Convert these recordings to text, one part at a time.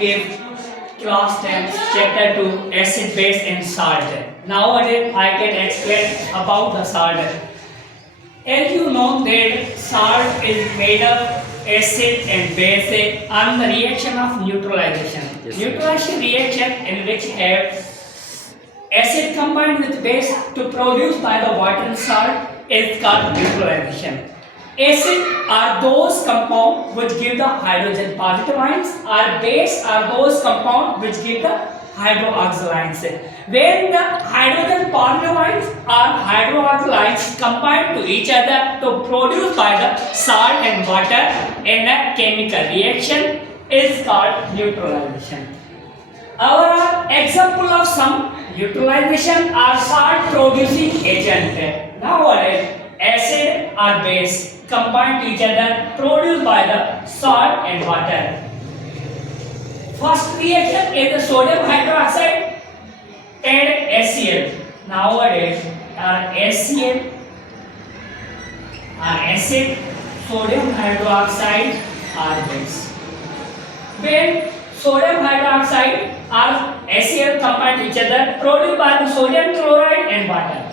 is class 10 chapter 2 acid base and salt. Nowadays I can explain about the salt. As you know that salt is made of acid and base on the reaction of neutralization. Yes, Neutralization reaction in which have acid combined with base to produce by the water and salt is called neutralization. Acid are those compounds which give the hydrogen positive ions, or base are those compounds which give the hydroxyl ions. When the hydrogen positive ions or hydroxyl ions combine to each other to produce by the salt and water in a chemical reaction is called neutralization. Our example of some neutralization are salt producing agent. Nowadays, acid or base combine to each other produced by the salt and water. First reaction is the sodium hydroxide and HCl. Nowadays, HCl are acid, sodium hydroxide are base. When sodium hydroxide or HCl combine to each other produced by the sodium chloride and water.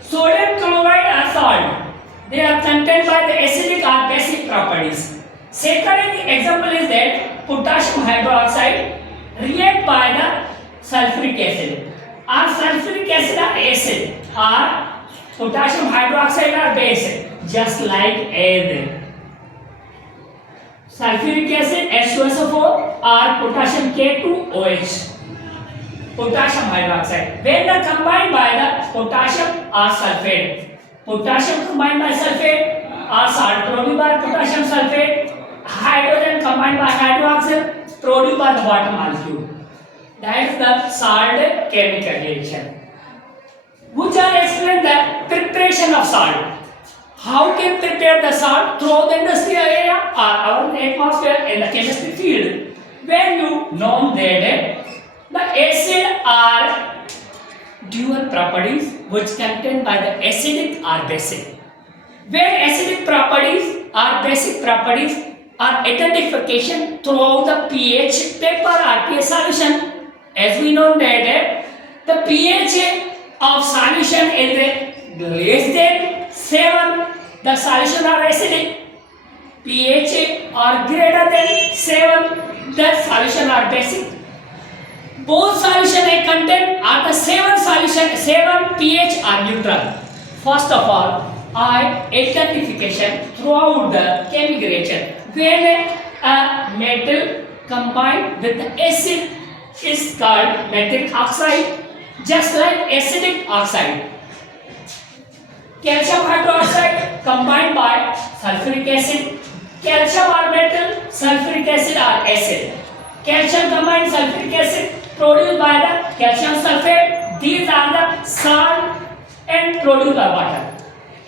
Sodium chloride are salt. They are contained by the acidic or basic properties. Second example is that potassium hydroxide react by the sulfuric acid. Or sulfuric acid are acid, or potassium hydroxide are base, just like as sulfuric acid H2SO4 or potassium K2OH. Potassium hydroxide. When they combined by the potassium or sulfate, potassium combined by sulfate or salt produced by potassium sulfate, hydrogen combined by hydroxyl produced by the water molecule. That is the salt chemical reaction. Which are explained the preparation of salt. How can prepare the salt through the industrial area or our atmosphere in the chemistry field? When you know that the acid are dual properties which contained by the acidic or basic. When acidic properties or basic properties are identification throughout the pH paper or pH solution, as we know that the pH of solution is less than 7, the solution are acidic. pH are greater than 7, the solution are basic. Both solution contain are the 7 solution, 7 pH are neutral. First of all, identification throughout the chemical reaction. When a metal combined with the acid is called metallic oxide, just like acidic oxide. Calcium hydroxide combined by sulfuric acid. Calcium are metal, sulfuric acid are acid. Calcium combined sulfuric acid produced by the calcium sulfate. These are the salt and produced by water.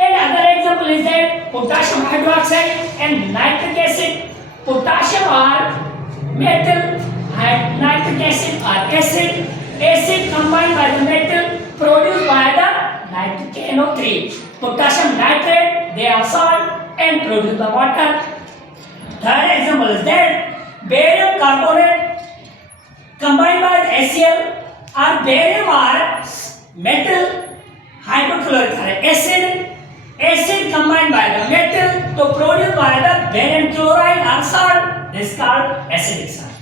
And other example is that potassium hydroxide and nitric acid. Potassium are metal, nitric acid are acid. Acid combined by the metal produced by the nitric NO3. Potassium nitrate, they are salt and produced by water. Third example is that barium carbonate combined by the HCl or barium are metal, hydrochloric acid. Acid combined by the metal to produce by the barium chloride or salt. This is called acidic salt.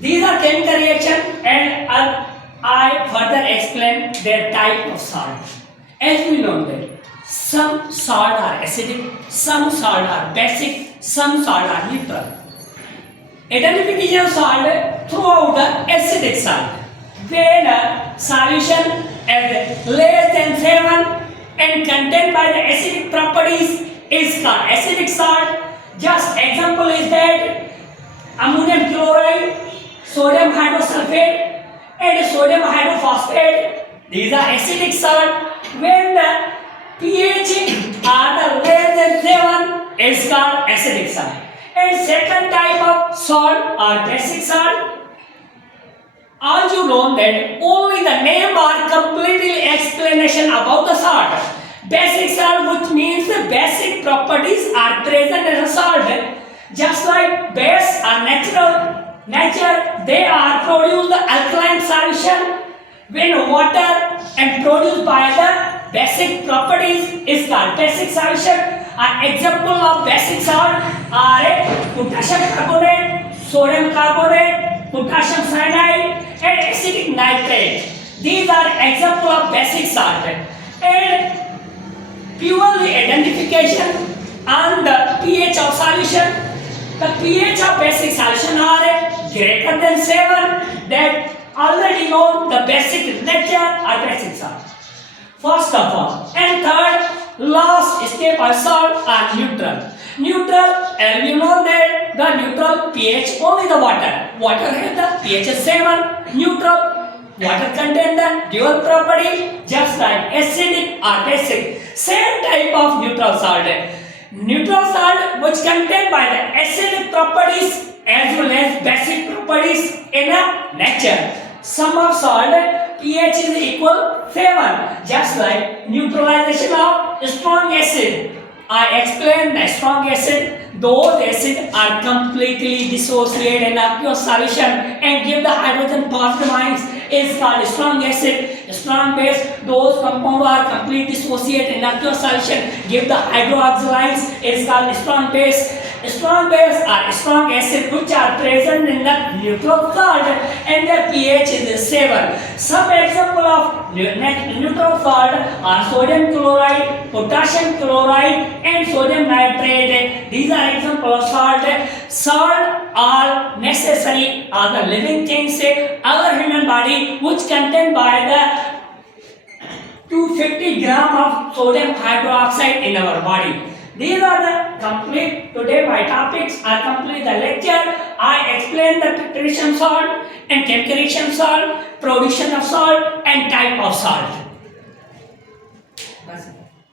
These are chemical reaction, and I further explain their type of salt. As we know that some salt are acidic, some salt are basic, some salt are neutral. Identification of salt throughout the acidic salt. When a solution is less than 7 and contained by the acidic properties is called acidic salt. Just example is that ammonium chloride, sodium hydrosulfate and sodium hydrophosphate. These are acidic salt. When the pH are the less than 7 is called acidic salt. And second type of salt are basic salt. As you know that only the name or completely explanation about the salt. Basic salt, which means the basic properties are present in a salt. Just like base are natural, nature they are produced the alkaline solution when water and produced by the basic properties is called basic solution. An example of basic salt are potassium carbonate, sodium carbonate, potassium cyanide, and acidic nitrate. These are example of basic salt. And purely identification and the pH of solution. The pH of basic solution are greater than 7. That already know the basic nature or basic salt. First of all, and third, last step of salt are neutral. Neutral, and you know that the neutral pH only the water. Water has the pH is 7. Neutral, water contain the dual property just like acidic or basic. Same type of neutral salt. Neutral salt which contain by the acidic properties as well as basic properties in a nature. Sum of salt pH is equal 7, just like neutralization of strong acid. I explained the strong acid. Those acids are completely dissociated in aqueous solution and give the hydrogen positive ions is called strong acid. Strong base, those compounds are completely dissociated in aqueous solution give the hydroxyl ions is called strong base. Strong base are strong acid which are present in the neutral salt and their pH is 7. Some example of neutral salt are sodium chloride, potassium chloride and sodium nitrate. These are example of salt. Salt are necessary are the living things our human body which contain by the 250 gram of sodium hydroxide in our body. These are the complete today my topics are complete the lecture. I explained the preparation salt and chemical reaction salt, production of salt and type of salt.